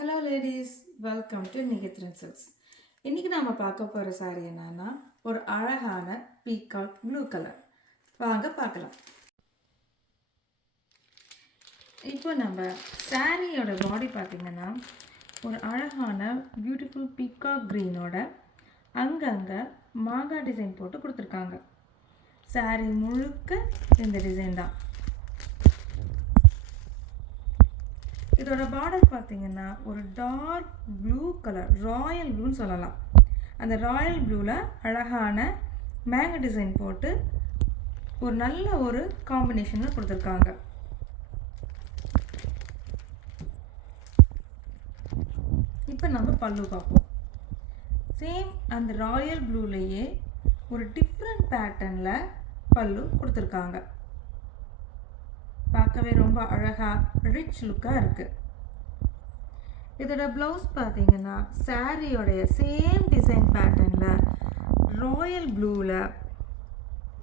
Hello ladies, welcome to Nikethran silks. இன்றைக்கி நம்ம பார்க்க போகிற சாரீ என்னன்னா ஒரு அழகான பீகாக் ப்ளூ கலர். வாங்க பார்க்கலாம். இப்போ நம்ம சாரியோட பாடி பார்த்திங்கன்னா ஒரு அழகான பியூட்டிஃபுல் பீகாக் க்ரீனோட அங்கங்கே மாங்காய் டிசைன் போட்டு கொடுத்துருக்காங்க. சாரீ முழுக்க இந்த டிசைன் தான். இதோட பார்டர் பார்த்தீங்கன்னா ஒரு டார்க் ப்ளூ கலர், ராயல் ப்ளூன்னு சொல்லலாம். அந்த ராயல் ப்ளூவில் அழகான மேங்கோ டிசைன் போட்டு ஒரு நல்ல ஒரு காம்பினேஷனில் கொடுத்துருக்காங்க. இப்போ நம்ம பல்லு பார்ப்போம். சேம் அந்த ராயல் ப்ளூலேயே ஒரு டிஃப்ரெண்ட் பேட்டர்னில் பல்லு கொடுத்துருக்காங்க. பார்க்கவே ரொம்ப அழகாக ரிச் லுக்காக இருக்குது. இதோட ப்ளவுஸ் பார்த்தீங்கன்னா சாரியோடைய சேம் டிசைன் பேட்டர்னில் ராயல் ப்ளூவில்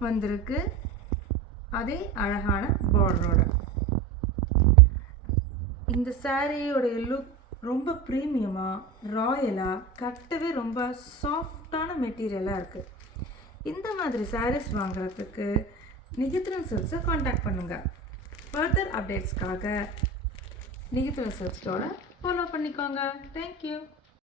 வந்திருக்கு. அதே அழகான பார்டரோட இந்த சாரியோடைய லுக் ரொம்ப ப்ரீமியமாக ராயலாக, கட்டவே ரொம்ப சாஃப்டான மெட்டீரியலாக இருக்குது. இந்த மாதிரி சாரீஸ் வாங்குறதுக்கு நிகேத்ரன் சில்க்ஸை காண்டாக்ட் பண்ணுங்கள். ஃபர்தர் அப்டேட்ஸ்க்காக நிகேத்ரன் சில்க்ஸோட ஃபாலோ பண்ணிக்கோங்க. தேங்க்யூ.